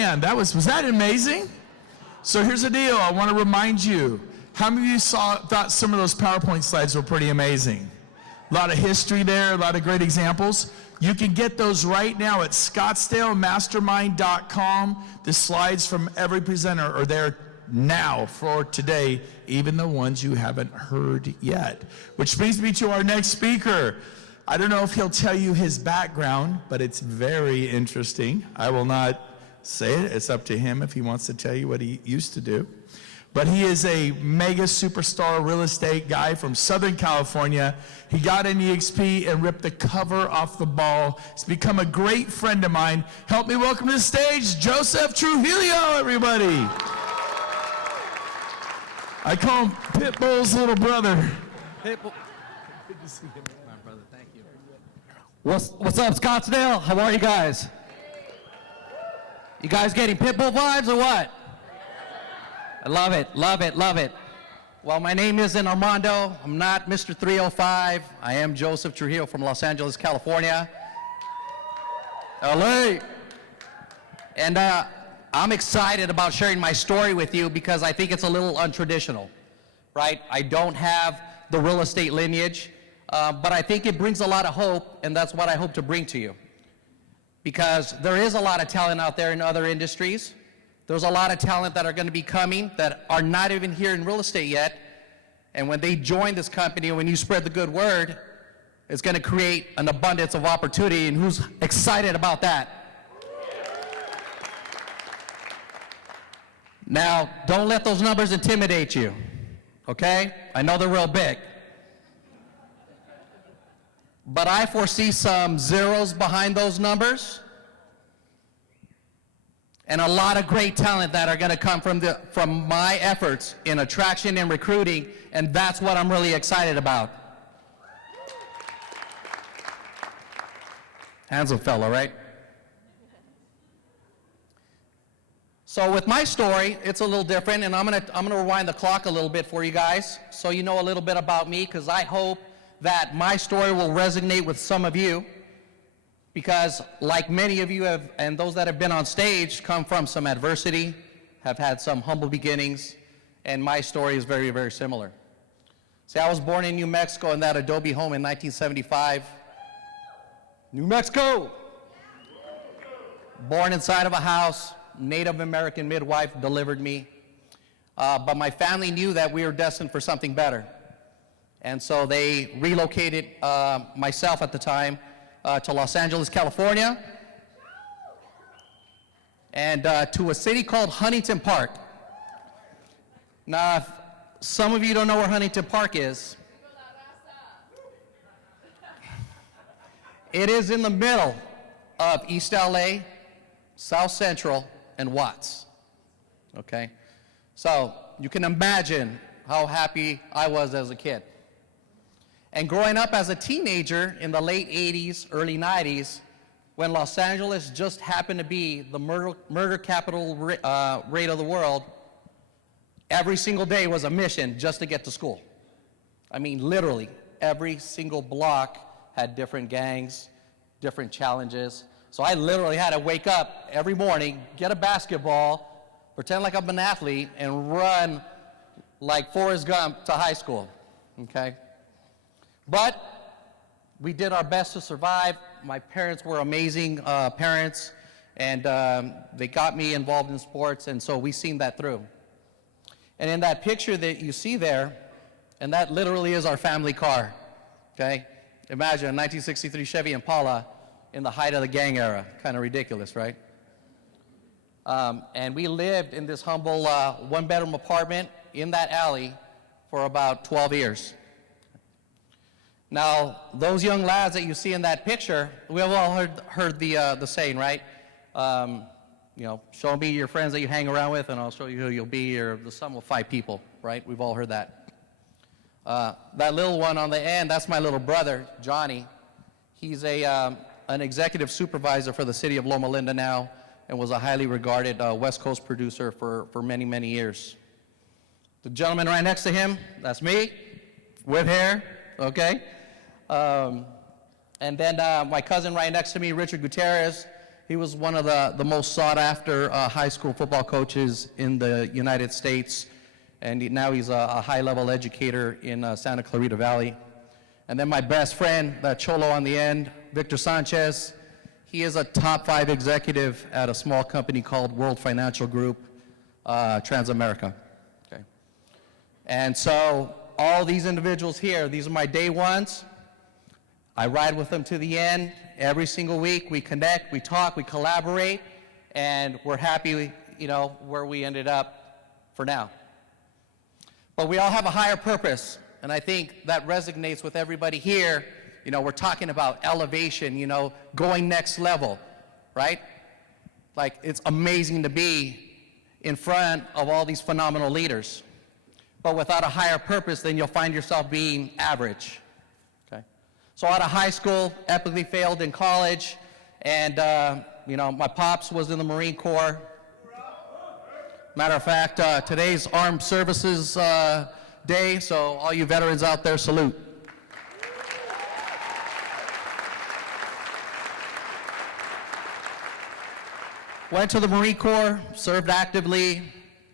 Man, was that amazing? So here's the deal. I want to remind you, how many of you thought some of those PowerPoint slides were pretty amazing? A lot of history there, a lot of great examples. You can get those right now at scottsdalemastermind.com. The slides from every presenter are there now for today, even the ones you haven't heard yet. Which brings me to our next speaker. I don't know if he'll tell you his background, but it's very interesting. I will not say it. It's up to him if he wants to tell you what he used to do. But he is a mega superstar real estate guy from Southern California. He got in EXP and ripped the cover off the ball. He's become a great friend of mine. Help me welcome to the stage, Joseph Trujillo, everybody. I call him Pitbull's little brother. Pitbull. Good to see you, my brother. Thank you. What's up, Scottsdale? How are you guys? You guys getting Pitbull vibes or what? I love it, love it, love it. Well, my name isn't Armando. I'm not Mr. 305. I am Joseph Trujillo from Los Angeles, California. LA. And I'm excited about sharing my story with you because I think it's a little untraditional, right? I don't have the real estate lineage, but I think it brings a lot of hope, and that's what I hope to bring to you. Because there is a lot of talent out there in other industries. There's a lot of talent that are going to be coming that are not even here in real estate yet. And when they join this company, when you spread the good word, it's going to create an abundance of opportunity. And who's excited about that? Now, don't let those numbers intimidate you, okay? I know they're real big. But I foresee some zeros behind those numbers and a lot of great talent that are going to come from my efforts in attraction and recruiting, and that's what I'm really excited about. Handsome fellow, right? So with my story, it's a little different, and I'm gonna rewind the clock a little bit for you guys so you know a little bit about me, because I hope that my story will resonate with some of you, because like many of you have, and those that have been on stage, come from some adversity, have had some humble beginnings, and my story is very, very similar. See, I was born in New Mexico in that adobe home in 1975. New Mexico! Born inside of a house, Native American midwife delivered me, but my family knew that we were destined for something better. And so they relocated myself at the time to Los Angeles, California, and to a city called Huntington Park. Now, if some of you don't know where Huntington Park is, it is in the middle of East LA, South Central, and Watts. Okay? So you can imagine how happy I was as a kid. And growing up as a teenager in the late 80s, early 90s, when Los Angeles just happened to be the murder capital rate of the world, every single day was a mission just to get to school. I mean, literally, every single block had different gangs, different challenges. So I literally had to wake up every morning, get a basketball, pretend like I'm an athlete, and run like Forrest Gump to high school, okay? But we did our best to survive. My parents were amazing parents, and they got me involved in sports, and so we seen that through. And in that picture that you see there, and that literally is our family car, okay? Imagine a 1963 Chevy Impala in the height of the gang era. Kind of ridiculous, right? And we lived in this humble one-bedroom apartment in that alley for about 12 years. Now, those young lads that you see in that picture, we have all heard the saying, right? You know, show me your friends that you hang around with, and I'll show you who you'll be, or the sum of 5 people, right? We've all heard that. That little one on the end, that's my little brother, Johnny. He's an executive supervisor for the city of Loma Linda now, and was a highly regarded West Coast producer for many, many years. The gentleman right next to him, that's me, with hair, okay? And then my cousin right next to me, Richard Gutierrez, He was one of the most sought after high school football coaches in the United States, and now he's a high-level educator in Santa Clarita Valley. And then my best friend, that cholo on the end, Victor Sanchez, he is a top 5 executive at a small company called World Financial Group, Transamerica. Okay. And so all these individuals here, these are my day ones. I ride with them to the end. Every single week we connect, we talk, we collaborate, and we're happy, where we ended up for now. But we all have a higher purpose, and I think that resonates with everybody here. We're talking about elevation, going next level, right? Like, it's amazing to be in front of all these phenomenal leaders. But without a higher purpose, then you'll find yourself being average, okay? So out of high school, epically failed in college, and, my pops was in the Marine Corps. Matter of fact, today's Armed Services Day, so all you veterans out there, salute. Went to the Marine Corps, served actively,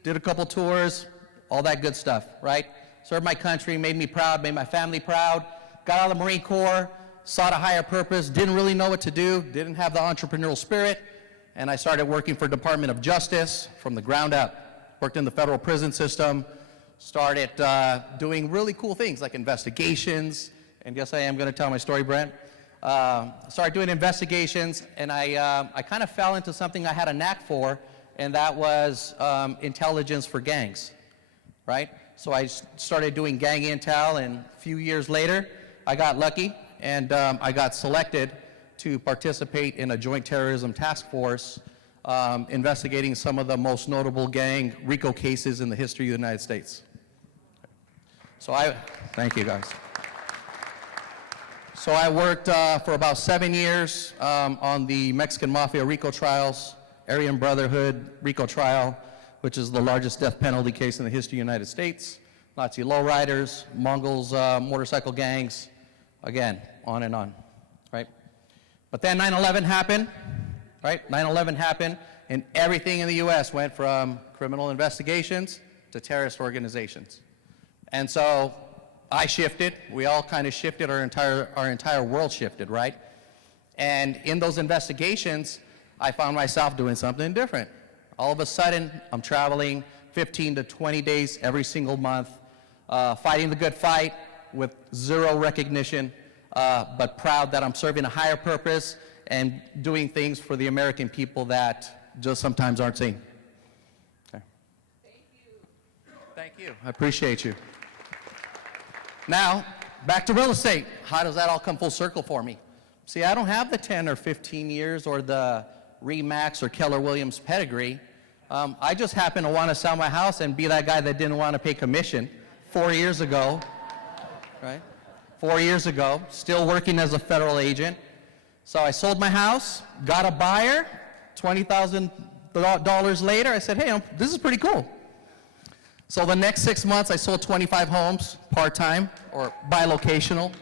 did a couple tours, all that good stuff, right? Served my country, made me proud, made my family proud. Got out of the Marine Corps, sought a higher purpose, didn't really know what to do, didn't have the entrepreneurial spirit, and I started working for Department of Justice from the ground up. Worked in the federal prison system, started doing really cool things like investigations, and yes, I am going to tell my story, Brent. Started doing investigations, and I kind of fell into something I had a knack for, and that was intelligence for gangs, right? So I started doing gang intel, and a few years later, I got lucky, and I got selected to participate in a joint terrorism task force investigating some of the most notable gang RICO cases in the history of the United States. So thank you guys. So I worked for about 7 years on the Mexican Mafia RICO trials, Aryan Brotherhood RICO trial, which is the largest death penalty case in the history of the United States, Nazi lowriders, Mongols, motorcycle gangs, again, on and on, right? But then 9/11 happened, right? 9/11 happened, and everything in the U.S. went from criminal investigations to terrorist organizations. And so I shifted, we all kind of shifted, our entire world shifted, right? And in those investigations, I found myself doing something different. All of a sudden, I'm traveling 15 to 20 days every single month, fighting the good fight with zero recognition, but proud that I'm serving a higher purpose and doing things for the American people that just sometimes aren't seen. Okay. Thank you. Thank you, I appreciate you. Now, back to real estate. How does that all come full circle for me? See, I don't have the 10 or 15 years or the Remax or Keller Williams pedigree. I just happen to want to sell my house and be that guy that didn't want to pay commission 4 years ago, right? 4 years ago, still working as a federal agent. So I sold my house, got a buyer, $20,000 later, I said, hey, this is pretty cool. So the next 6 months, I sold 25 homes, part-time or bilocational.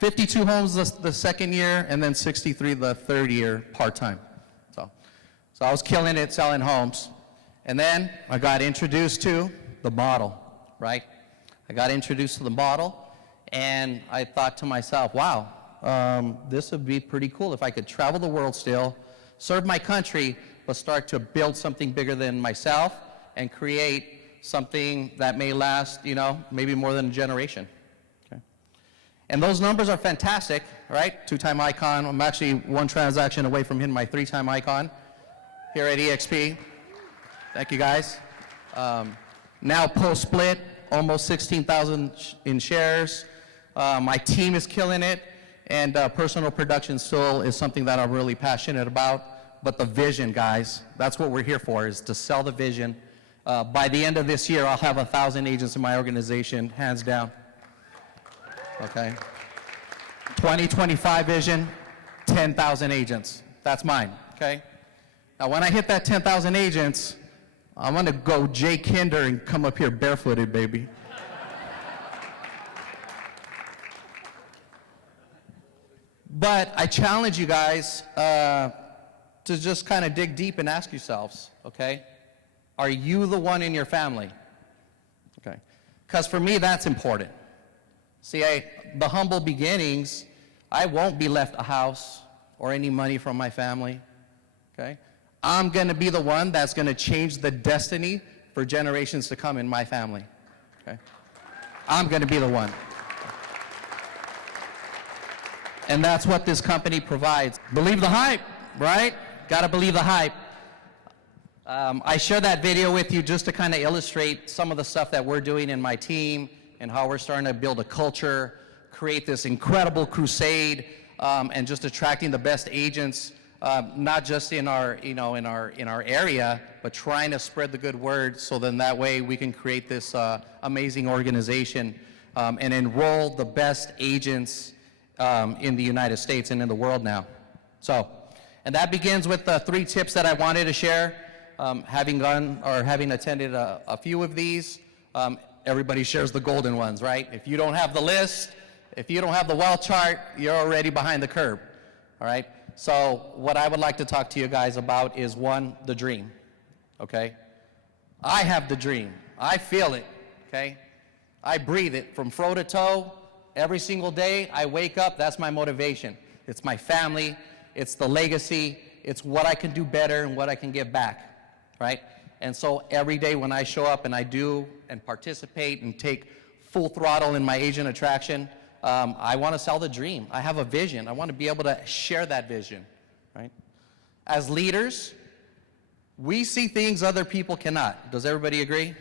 52 homes the second year, and then 63 the third year, part-time. So I was killing it selling homes. And then I got introduced to the model, right? I got introduced to the model, and I thought to myself, wow, this would be pretty cool if I could travel the world still, serve my country, but start to build something bigger than myself and create something that may last, maybe more than a generation. Okay. And those numbers are fantastic, right? 2-time icon. I'm actually one transaction away from hitting my 3-time icon here at EXP. Thank you, guys. Now post-split, almost 16,000 in shares. My team is killing it, and personal production still is something that I'm really passionate about. But the vision, guys, that's what we're here for, is to sell the vision. By the end of this year, I'll have 1,000 agents in my organization, hands down. Okay? 2025 vision, 10,000 agents. That's mine, okay? Now, when I hit that 10,000 agents, I'm going to go Jay Kinder and come up here barefooted, baby. But I challenge you guys to just kind of dig deep and ask yourselves, okay? Are you the one in your family? Okay. Because for me, that's important. See, the humble beginnings, I won't be left a house or any money from my family, okay? I'm going to be the one that's going to change the destiny for generations to come in my family, okay? I'm going to be the one. And that's what this company provides. Believe the hype, right? Got to believe the hype. I share that video with you just to kind of illustrate some of the stuff that we're doing in my team and how we're starting to build a culture, create this incredible crusade, and just attracting the best agents, not just in our, in our area, but trying to spread the good word so then that way we can create this amazing organization and enroll the best agents in the United States and in the world now. So, and that begins with the 3 tips that I wanted to share. Having attended a few of these, everybody shares the golden ones, right? If you don't have the list, if you don't have the wealth chart, you're already behind the curve, all right? So what I would like to talk to you guys about is 1, the dream, okay? I have the dream. I feel it, okay? I breathe it from fro to toe. Every single day I wake up, that's my motivation. It's my family, it's the legacy, it's what I can do better and what I can give back, right? And so every day when I show up and I do and participate and take full throttle in my agent attraction, I want to sell the dream. I have a vision. I want to be able to share that vision, right? As leaders, we see things other people cannot. Does everybody agree?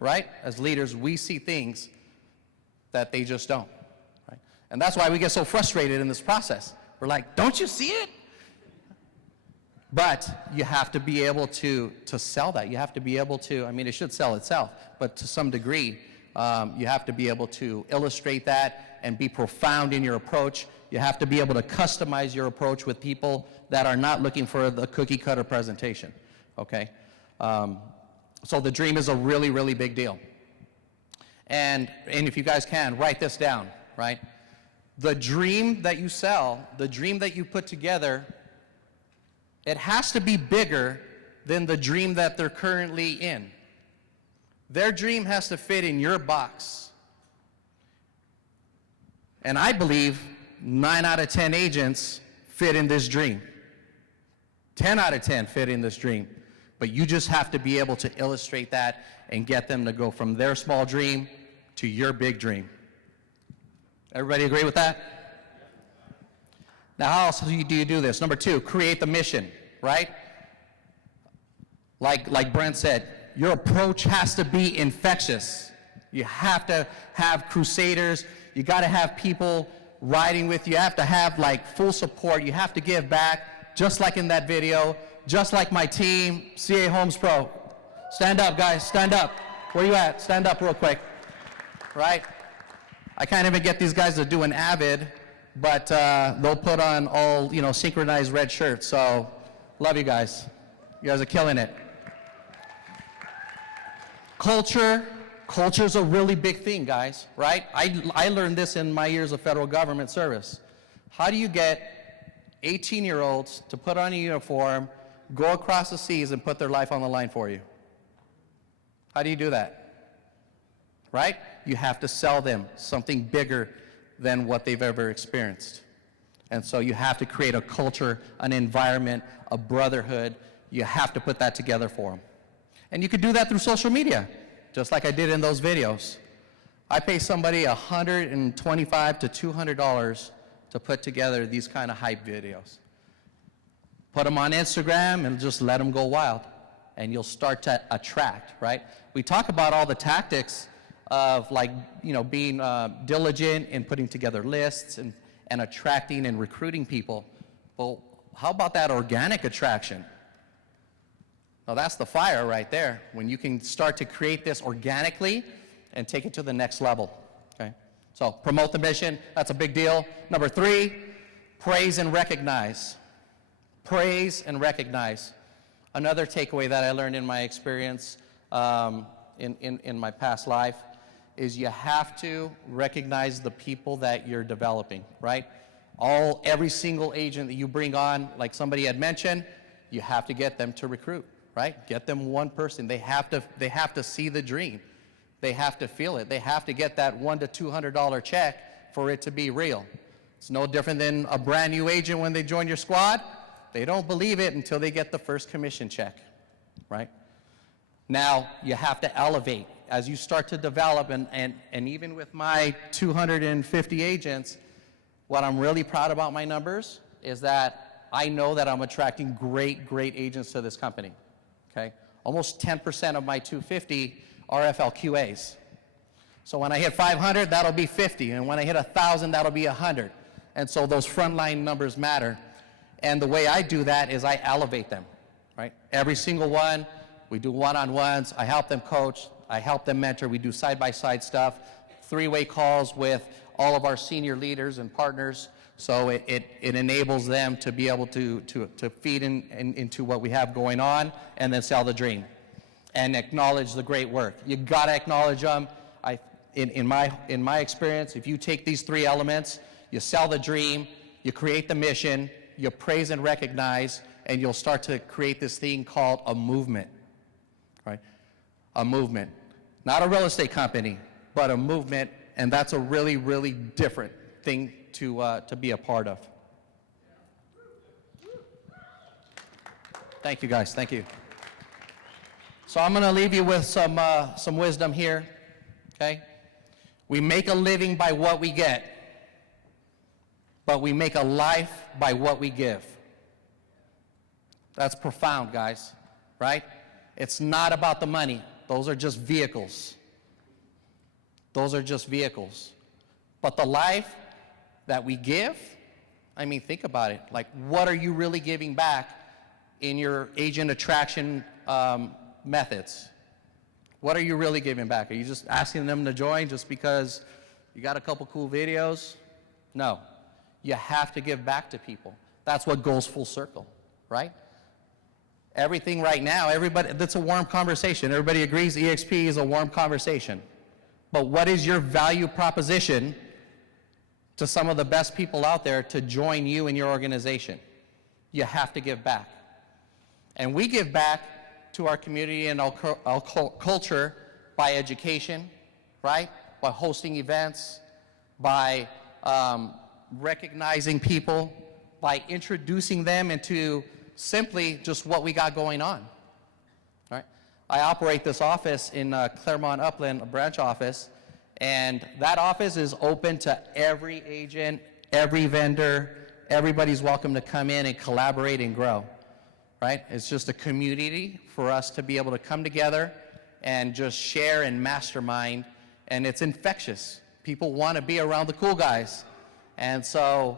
Right? As leaders, we see things that they just don't, right? And that's why we get so frustrated in this process. We're like, don't you see it? But you have to be able to sell that. You have to be able to, I mean, it should sell itself, but to some degree, you have to be able to illustrate that and be profound in your approach. You have to be able to customize your approach with people that are not looking for the cookie cutter presentation, okay? So the dream is a really, really big deal. And if you guys can, write this down, right? The dream that you sell, the dream that you put together, it has to be bigger than the dream that they're currently in. Their dream has to fit in your box. And I believe 9 out of 10 agents fit in this dream. 10 out of 10 fit in this dream. But you just have to be able to illustrate that and get them to go from their small dream to your big dream. Everybody agree with that? Now, how else do you do this? Number 2, create the mission, right? Like Brent said, your approach has to be infectious. You have to have crusaders. You got to have people riding with you. You have to have like full support. You have to give back, just like in that video, just like my team, CA Homes Pro. Stand up, guys, stand up. Where you at? Stand up real quick, right? I can't even get these guys to do an Avid, but they'll put on all, synchronized red shirts. So, love you guys. You guys are killing it. Culture's a really big thing, guys, right? I learned this in my years of federal government service. How do you get 18-year-olds to put on a uniform, go across the seas, and put their life on the line for you? How do you do that? Right? You have to sell them something bigger than what they've ever experienced. And so you have to create a culture, an environment, a brotherhood. You have to put that together for them. And you could do that through social media, just like I did in those videos. I pay somebody $125 to $200 to put together these kind of hype videos. Put them on Instagram and just let them go wild. And you'll start to attract, right? We talk about all the tactics of being diligent in putting together lists and attracting and recruiting people. Well, how about that organic attraction? Now that's the fire right there, when you can start to create this organically and take it to the next level, okay? So promote the mission, that's a big deal. Number 3, praise and recognize. Praise and recognize. Another takeaway that I learned in my experience in my past life is you have to recognize the people that you're developing, right? Every single agent that you bring on, like somebody had mentioned, you have to get them to recruit, right? Get them one person. They have to see the dream. They have to feel it. They have to get that $100 to $200 check for it to be real. It's no different than a brand new agent when they join your squad. They don't believe it until they get the first commission check, right? Now, you have to elevate. As you start to develop, and even with my 250 agents, what I'm really proud about my numbers is that I know that I'm attracting great agents to this company, okay? Almost 10% of my 250 are FLQAs. So when I hit 500, that'll be 50, and when I hit 1,000, that'll be 100. And so those frontline numbers matter. And the way I do that is I elevate them, right? Every single one, we do one-on-ones, I help them coach, I help them mentor, we do side-by-side stuff, three-way calls with all of our senior leaders and partners, so it enables them to be able to feed into what we have going on and then sell the dream and acknowledge the great work. You gotta acknowledge them. In my experience, if you take these three elements, you sell the dream, you create the mission, you praise and recognize, and you'll start to create this thing called a movement, right? A movement. Not a real estate company, but a movement, and that's a really different thing to be a part of. Thank you, guys. Thank you. So I'm going to leave you with some wisdom here, okay? We make a living by what we get, but we make a life by what we give. That's profound, guys, right? It's not about the money. Those are just vehicles. Those are just vehicles. But the life that we give, I mean, think about it. Like, what are you really giving back in your agent attraction methods? What are you really giving back? Are you just asking them to join just because you got a couple cool videos? No. You have to give back to people. That's what goes full circle, right? Everything right now, everybody, that's a warm conversation. Everybody agrees EXP is a warm conversation. But what is your value proposition to some of the best people out there to join you in your organization? You have to give back. And we give back to our community and our culture by education, right? By hosting events, by recognizing people, by introducing them into simply just what we got going on, right? I operate this office in Claremont Upland, a branch office, and that office is open to every agent, every vendor. Everybody's welcome to come in and collaborate and grow, right? It's just a community for us to be able to come together and just share and mastermind, and it's infectious. People want to be around the cool guys. And so,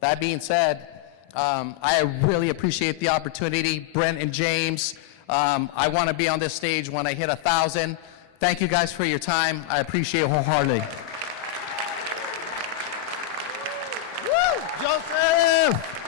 that being said, I really appreciate the opportunity. Brent and James, I want to be on this stage when I hit 1,000. Thank you guys for your time. I appreciate it wholeheartedly. Woo! Joseph!